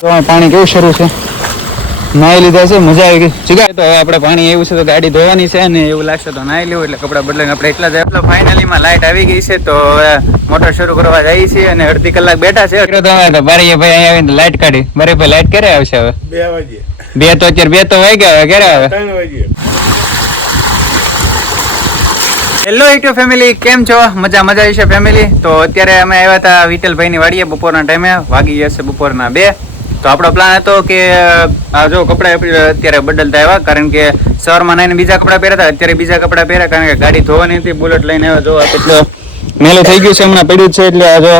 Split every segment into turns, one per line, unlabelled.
તો પાણી કેવું શરૂ છે? નાહી લીધા છે મજા આવી ગઈ. જીગા તો હવે આપણે પાણી એવું છે તો ગાડી ધોવાની છે ને એવું લાગશે તો નાહી લેવું એટલે કપડા બદલાઈને આપણે એટલા જ એટલે ફાઇનલીમાં લાઇટ આવી ગઈ છે તો હવે મોટર શરૂ કરવા જઈએ છીએ અને અડધી કલાક બેઠા છે. તો હવે તો બારીએ ભાઈ અહીંયા આવીને લાઇટ કાઢી. બારે ભાઈ લાઇટ ક્યારે આવશે હવે?
બે વાગે
બે તો અત્યારે બે તો વાગ્યા હવે ક્યારે આવે?
ત્રણ વાગે
હેલો ઇટો ફેમિલી કેમ છો? મજા મજા આવી છે ફેમિલી તો અત્યારે અમે આવ્યા હતા વિઠ્ઠલભાઈની વાડીએ બપોરના ટાઈમે વાગી જશે બપોરના બે. તો આપણો પ્લાન હતો કે, આ જો કપડા અત્યારે બદલતા આવ્યા, કારણ કે સવારમાં નાઈને બીજા કપડા પહેરતા અત્યારે બીજા કપડા પહેર્યા, કારણ કે ગાડી ધોવાની હતી, બુલેટ લઈને આવ્યા, જો આ કેટલો મેલું થઈ ગયું છે, હમણાં પડ્યું છે, એટલે આ જો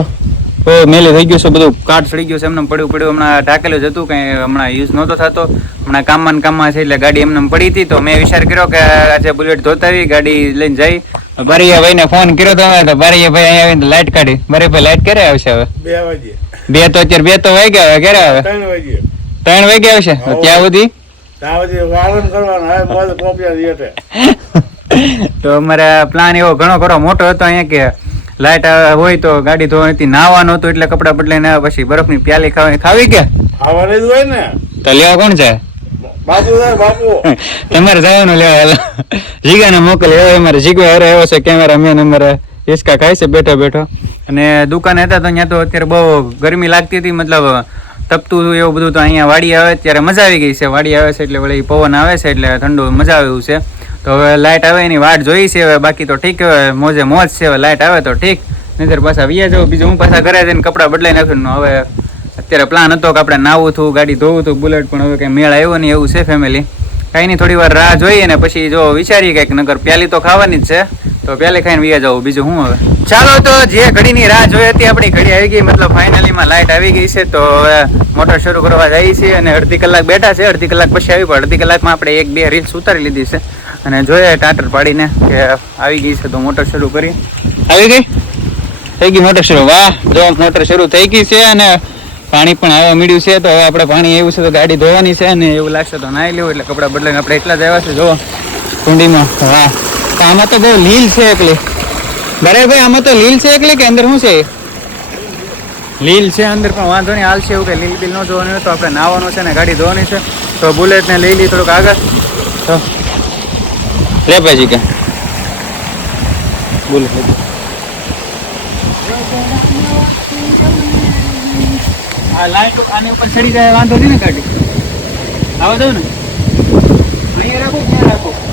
મેલું થઈ ગયું છે, બધું કાટ સડી ગયું છે, એમને પડ્યું પડ્યું, હમણાં ઢાકેલું જ હતું, કંઈ હમણાં યુઝ નહોતો થતો, હમણાં કામમાં કામમાં છે, એટલે ગાડી એમને પડી હતી, તો મેં વિચાર કર્યો કે આજે બુલેટ ધોતાવી ગાડી લઈને જઈ. બારીયા ભાઈને ફોન કર્યો તો ભારે ભાઈ અહીંયા આવીને લાઇટ કાઢી. બારી ભાઈ લાઇટ ક્યારે આવશે હવે?
બે વાગે
બે તો અત્યારે બે તો વાગ્યા હવે ક્યારે આવે?
ત્રણ વાગ્યા.
ત્રણ વાગ્યા આવશે? ત્યાં સુધી તો અમારે પ્લાન એવો ઘણો ખરો મોટો હતો અહીંયા કે લાઇટ હોય તો ગાડી ધોવાની હતી નાવાનું હતું એટલે કપડા બદલાઈને પછી બરફની પ્યાલી ખાવી ખાવી કે?
ખાવાની હોય ને.
તો લેવા કોણ છે
બાપુ બાપુ.
તમારે જવાનું લેવા હાલો. જીગાને મોકલે એવો અમારે જીગવા હરે એવો છે કેમેરા મેન અમારે હિસકા ખાય છે બેઠો બેઠો. અને દુકાને હતા તો ત્યાં તો અત્યારે બહુ ગરમી લાગતી હતી, મતલબ તપતું હતું એવું બધું તો અહીંયા વાડી આવે, ત્યારે મજા આવી ગઈ છે. વાડી આવે છે એટલે વળી પવન આવે છે એટલે ઠંડુ મજા આવે એવું છે. તો હવે લાઇટ આવે એની વાટ જોઈ છે, હવે બાકી તો ઠીક, હવે મોજે મોજ છે, હવે લાઇટ આવે તો ઠીક. નહીતર પાછા વ્યા જવું બીજું હું પાછા ઘરે જઈને કપડાં બદલાઈ નાખ્યું હવે અત્યારે પ્લાન હતો કે આપણે નાવું હતું, ગાડી ધોવું હતું, બુલેટ, પણ હવે કંઈ મેળ આવ્યો નહીં, એવું છે ફેમિલી કાંઈ નહીં થોડી વાર રાહ જોઈએ ને પછી જો વિચારીએ કંઈક નગર પ્યાલી તો ખાવાની જ છે. તો પેલે ખાઈને વિયા જવું બીજું શું હવે? ચાલો તો જે ઘડીની રાહ જોઈ હતી આપણી, ઘડી આવી ગઈ. મતલબ ફાઇનલીમાં લાઇટ આવી ગઈ છે. તો હવે મોટર શરૂ કરવા જઈએ છીએ અને અડધી કલાક બેઠા છે. અડધી કલાક પછી આવી પણ અડધી કલાકમાં આપણે એક બે રીલ્સ ઉતારી લીધી છે. અને જોઈએ ટાટર પાડીને કે આવી ગઈ છે તો મોટર શરૂ કરી. આવી ગઈ? થઈ ગઈ મોટર શરૂ. વાહ જો મોટર શરૂ થઈ ગઈ છે અને પાણી પણ આવવા મળ્યું છે. તો હવે આપણે પાણી એવું છે તો ગાડી ધોવાની છે અને એવું લાગશે તો નાહી લેવું. એટલે કપડાં બદલાઈને આપણે એટલા જ આવ્યા છે. જો કુંડીમાં. વાહ. તો આમાં તો બહુ લીલ છે એકલી બરાબર ભાઈ આમાં તો લીલ છે એકલી કે અંદર શું છે લીલ છે અંદર પણ વાંધો નહીં હાલ છે એવું કે લીલ બિલ ન જોવાનું હોય તો આપણે નાહવાનું છે ને ગાડી ધોવાની છે તો બુલેટને લઈ લઈ થોડુંક આગળ તો લે ભાઈ કે બુલેટ આ લાઈટ આની ઉપર ચડી જાય વાંધો નહીં ને ગાડી આવા દઉં ને અહીંયા રાખો ક્યાં રાખો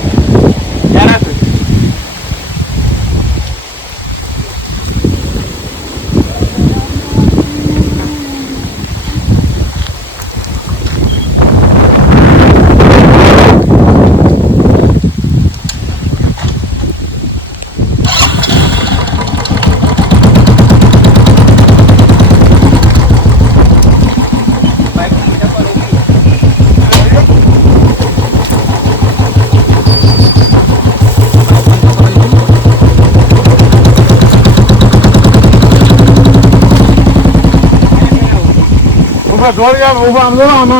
ઊભા ઢોળી આમ ઊભા આમ જો આમ.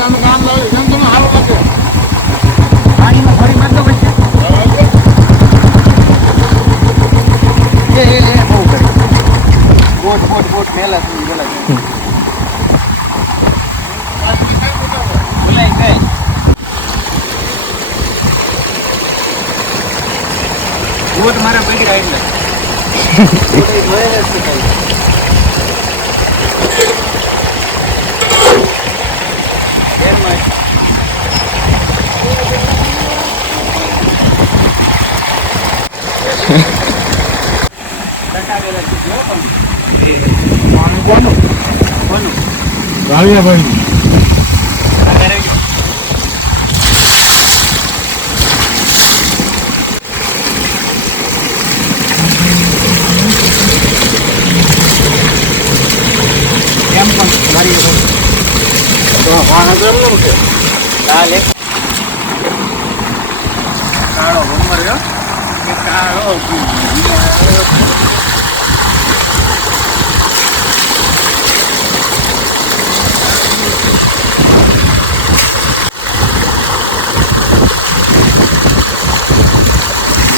આમ કામ લાવી કેમ તમે હારો લાગે.
પાણીમાં ફરી મારતો પછી. એ એ એ બહુ કરે બોટ બોટ બોટ મેલા સુધી મેલા બોલાય ગઈ. બોટ મારા પકડ્યા એટલે
ગાળિયા ભાઈ
કેમ પણ મારી
વાહન તો એમનું છે
લાલ એક કાળો ભમર. કાળો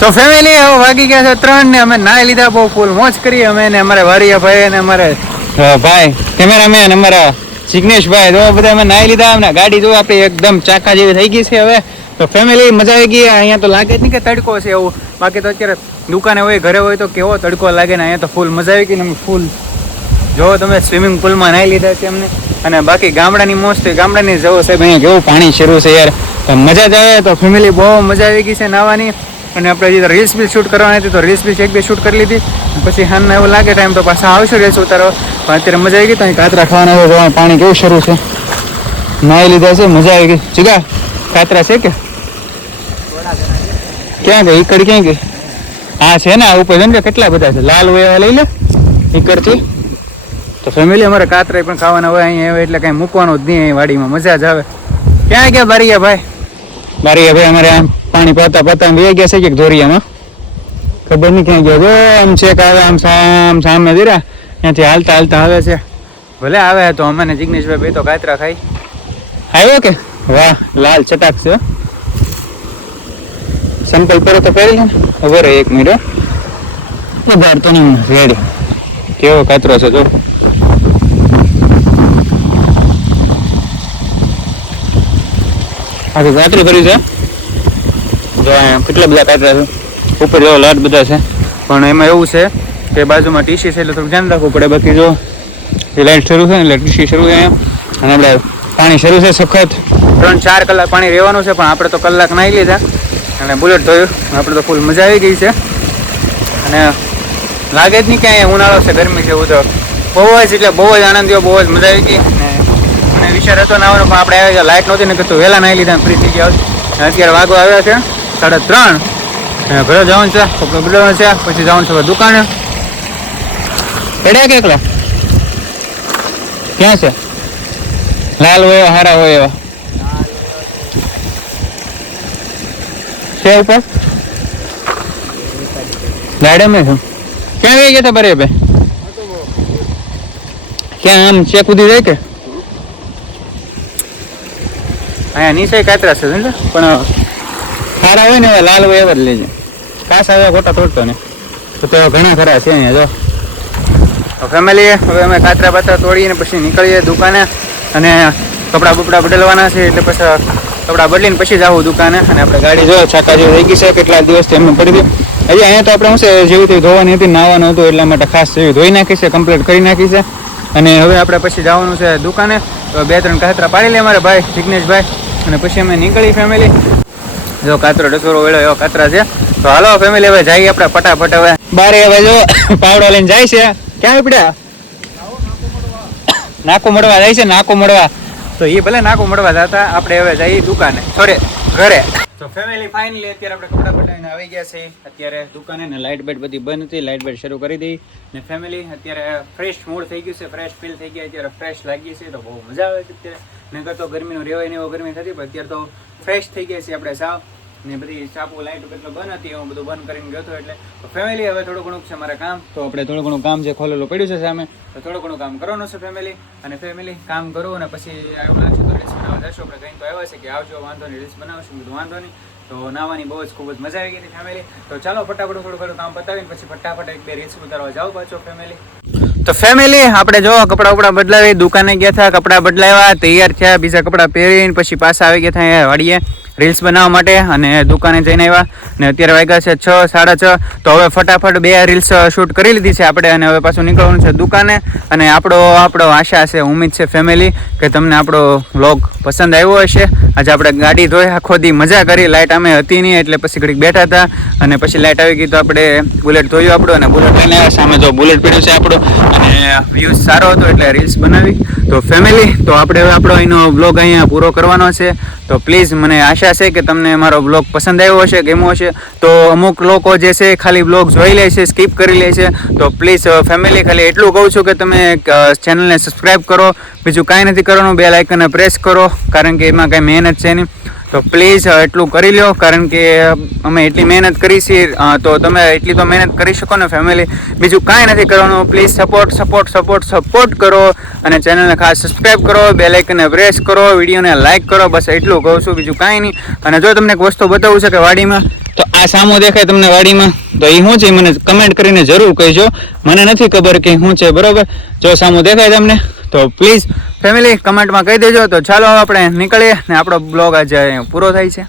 તો
ફેમિલી હવે વાગી ગયા છે ત્રણ ને અમે નાહી લીધા, બહુ ફૂલ મોજ કરી અમે ને અમારે વારિયા ભાઈ અને અમારે ભાઈ કેમેરામેન અમારા જિગ્નેશભાઈ, તો બધા અમે નાહી લીધા, અમને ગાડી જો આપણી એકદમ ચાકા જેવી થઈ ગઈ છે હવે. તો ફેમિલી મજા આવી ગઈ, અહીંયા તો લાગે જ નહીં કે તડકો છે એવું. બાકી તો અત્યારે દુકાને હોય, ઘરે હોય તો કેવો તડકો લાગે ને અહીંયા તો ફૂલ મજા આવી ગઈ ને અમે ફૂલ જો તમે સ્વિમિંગ પુલમાં નાહી લીધા છે અમને. અને બાકી ગામડાની મોજ ગામડાની જવો સાહેબ, અહીંયા કેવું પાણી શરૂ છે યાર. મજા જ આવે, તો ફેમિલી બહુ મજા આવી ગઈ છે નાવાની અને આપણે જે રીલ્સ બી શૂટ કરવાની હતી તો રીલ્સ બી એક બે શૂટ કરી લીધી. પછી હાલના એવું લાગે ટાઈમ તો પાછા આવશે રીલ્સ ઉતારો પણ અત્યારે મજા આવી ગઈ તો અહીં કાતરા ખાવાના જોવાનું પાણી કેવું શરૂ છે. નાહી લીધા છે, મજા આવી ગઈ. જીગા, કાતરા છે કે? ક્યાં ગઈ? ઈકડ ક્યાં ગઈ? હા છે ને ઉપર છે ને કે કેટલા બધા છે? લાલ હોય લઈ લે, ઈકડથી. તો ફેમિલી અમારે કાતરા પણ ખાવાના હોય, અહીંયા આવે એટલે કાંઈ મૂકવાનું જ નહીં, અહીં વાડીમાં મજા જ આવે. ક્યાં ગયા બારીયા ભાઈ? બારીયા ભાઈ અમારે આમ પાણી પાતા પાતા બે ગયા છે કે ધોરિયામાં. ખબર નહીં ક્યાં ગયો. આમ ચેક આવે, આમ સામ સામે દીરા ત્યાંથી હાલતા હાલતા આવે છે. ભલે આવે તો અમે જિગ્નેશભાઈ બે તો કાતરા ખાઈ. આવ્યો કે? વાહ, લાલ ચટાક છે સંકલ્પ પહેરો તો પહેરી લે ને. ઊભો એક મિનિટ એ બહાર તો નહીં, રેડી. કેવો કાતરો છે જો. આજે ગાતરી ભરી છે જો કેટલા બધા કાચરા છે? ઉપર જો લાટ બધા છે. પણ એમાં એવું છે કે બાજુમાં ટીસી છે એટલે થોડું ધ્યાન રાખવું પડે. બાકી જો એ લાઈટ શરૂ છે ને એટલે ટીસી શરૂ છે અને આપણે પાણી શરૂ છે સખત. ત્રણ ચાર કલાક પાણી રહેવાનું છે, પણ આપણે તો કલાક નાહી લીધા. અને બુલેટ ધોયું. આપણે તો ફૂલ મજા આવી ગઈ છે. અને લાગે જ નહીં કે અહીંયા ઉનાળો છે, ગરમી છે એવું તો. બહુ જ એટલે બહુ જ આનંદ થયો, બહુ જ મજા આવી ગઈ. અને વિચાર હતો નાવાનો, પણ આપણે આવ્યા લાઇટ નહોતી ને કીધું, વહેલા નાહી લીધા ફ્રી થઈ ગયા અત્યારે વાગો આવ્યા છે. સાડા ત્રણ. ઘરે જવાનું છે કપડું બદલવાનું છે પછી જવાનું છે દુકાને. પડ્યા કે એકલા? ક્યાં છે? લાલ હોય એવા હારા હોય એવા? છે ઉપર? ગાર્ડન મેં છું. ક્યાં ગઈ ગયા બરે બે ક્યાં આમ ચેક ઉધી જાય કે? અહીંયા નીચે કાતરા છે પણ સારા હોય ને લાલ હોય એવા જ લેજે. કાસ આવ્યા ખોટા તોડતો ને તો તો ઘણા ખરા છે અહીંયા, જો. ફેમિલી હવે અમે કાતરા બાતરા તોડીને પછી નીકળીએ દુકાને અને કપડાં બપડા બદલવાના છે એટલે પછી કપડાં બદલીને પછી જાવું દુકાને અને આપણે ગાડી જો છાકા જેવી થઈ ગઈ છે. કેટલા દિવસથી એમને પડી ગયું હજી અહીંયા તો આપણે શું જેવી તેવી ધોવાની હતી નાવાનું હતું એટલા માટે ખાસ જેવી ધોઈ નાખી છે કમ્પ્લીટ કરી નાખી છે. અને હવે આપણે પછી જવાનું છે દુકાને. તો બે ત્રણ કાતરા પાડી લે મારા ભાઈ, જિગ્નેશભાઈ. અને પછી અમે નીકળી ફેમિલી જો કાતરો ડસોરો વેળો એવો કાતરા છે. તો હાલો ફેમિલી હવે જઈએ આપણે ફટાફટ હવે. બારે હવે જો, પાવડો લઈને જાય છે. ક્યાં ઉપડ્યા? નાકો મળવા જાય છે, નાકો મળવા. તો એ ભલે નાકો મળવા જતા, આપણે હવે જઈએ દુકાને. સોરી ઘરે. તો ફેમિલી ફાઇનલી અત્યારે આપણે કપડાં બદલાવીને આવી ગયા છે અત્યારે દુકાને ને લાઇટ બેટ બધી બંધ હતી લાઇટ બેટ શરૂ કરી દઈ ને ફેમિલી અત્યારે ફ્રેશ મૂડ થઈ ગયું છે ફ્રેશ ફીલ થઈ ગયા અત્યારે ફ્રેશ લાગી છે તો બહુ મજા આવે છે અત્યારે. નકર તો ગરમીનું રહેવાય ને એવો ગરમી થતી, પણ અત્યારે તો ફ્રેશ થઈ ગયા છે આપણે સાવ. ને બધી ચાપુ લાઈટ કેટલો બંધ હતી હું બધું બંધ કરીને ગયો હતો એટલે ફેમિલી હવે થોડું ઘણું છે મારે કામ. તો આપણે થોડું ઘણું કામ જે ખોલેલું પડ્યું છે સામે તો થોડું ઘણું કામ કરવાનું છે ફેમિલી અને ફેમિલી કામ કરું અને પછી એવું લાગશે તો રીલ્સ બનાવવા જશો આપણે કંઈ તો આવ્યા છે કે આવજો વાંધો નહીં રીલ્સ બનાવશું બધું વાંધો નહીં. તો નાવાની બહુ જ ખૂબ જ મજા આવી ગઈ હતી ફેમિલી તો ચાલો ફટાફટ થોડું ઘણું કામ પતાવીને પછી ફટાફટ એક બે રીલ્સ ઉતારવા જાઓ પાછો ફેમિલી તો ફેમિલી આપણે જો કપડા ઉપડા બદલાવી દુકાને ગયા હતા કપડા બદલાવ્યા તૈયાર થયા બીજા કપડા પહેરીને પછી પાછા આવી ગયા હતા વાડીએ. રીલ્સ બનાવવા માટે અને દુકાને જઈને આવ્યા ને અત્યારે વાગ્યા છે છ, સાડા છ. તો હવે ફટાફટ બે રીલ્સ શૂટ કરી લીધી છે આપણે અને હવે પાછું નીકળવાનું છે દુકાને. અને આપણો આપણો આશા છે ઉમ્મીદ છે ફેમિલી કે તમને આપણો વ્લોગ પસંદ આવ્યો હશે. આજે આપણે ગાડી ધોઈ આખો દી મજા કરી. લાઇટ અમે હતી નહીં, એટલે પછી ઘડીક બેઠા હતા. અને પછી લાઇટ આવી ગઈ તો આપણે બુલેટ ધોયું આપણું અને બુલેટ લઈને સામે જો બુલેટ પડ્યું છે આપણું. વ્યૂઝ સારો હતો એટલે રીલ્સ બનાવી. તો ફેમિલી તો આપણે હવે આપણો એનો બ્લોગ અહીંયા પૂરો કરવાનો છે. તો પ્લીઝ મને આશા છે કે તમને મારો બ્લોગ પસંદ આવ્યો હશે, ગમ્યો હશે. તો અમુક લોકો જે છે ખાલી બ્લોગ જોઈ લે છે સ્કીપ કરી લે છે. તો પ્લીઝ ફેમિલી ખાલી એટલું કહું છું કે તમે ચેનલને સબસ્ક્રાઈબ કરો. બીજું કાંઈ નથી કરવાનું બે લાઇકને પ્રેસ કરો, કારણ કે એમાં કાંઈ મહેનત છે નહીં. તો પ્લીઝ એટલું કરી લો કારણ કે અમે એટલી મહેનત કરી છીએ. તો તમે એટલી તો મહેનત કરી શકો ને ફેમિલી બીજું કાંઈ નથી કરવાનું. Please support support support support કરો અને ચેનલને ખાસ સબસ્ક્રાઈબ કરો બે લાઇકને પ્રેસ કરો વિડીયોને લાઇક કરો, બસ એટલું કહું છું, બીજું કાંઈ નહીં. અને જો તમને એક વસ્તુ બતાવું છે કે વાડીમાં, તો આ સામો દેખાય તમને વાડીમાં. તો એ શું છે મને કમેન્ટ કરીને જરૂર કહેજો. મને નથી ખબર કે શું છે, બરાબર? જો સામો દેખાય તમને તો પ્લીઝ ફેમિલી કમેન્ટમાં કહી દેજો. તો ચાલો આપણે નીકળીએ ને આપણો બ્લોગ આજે પૂરો થાય છે.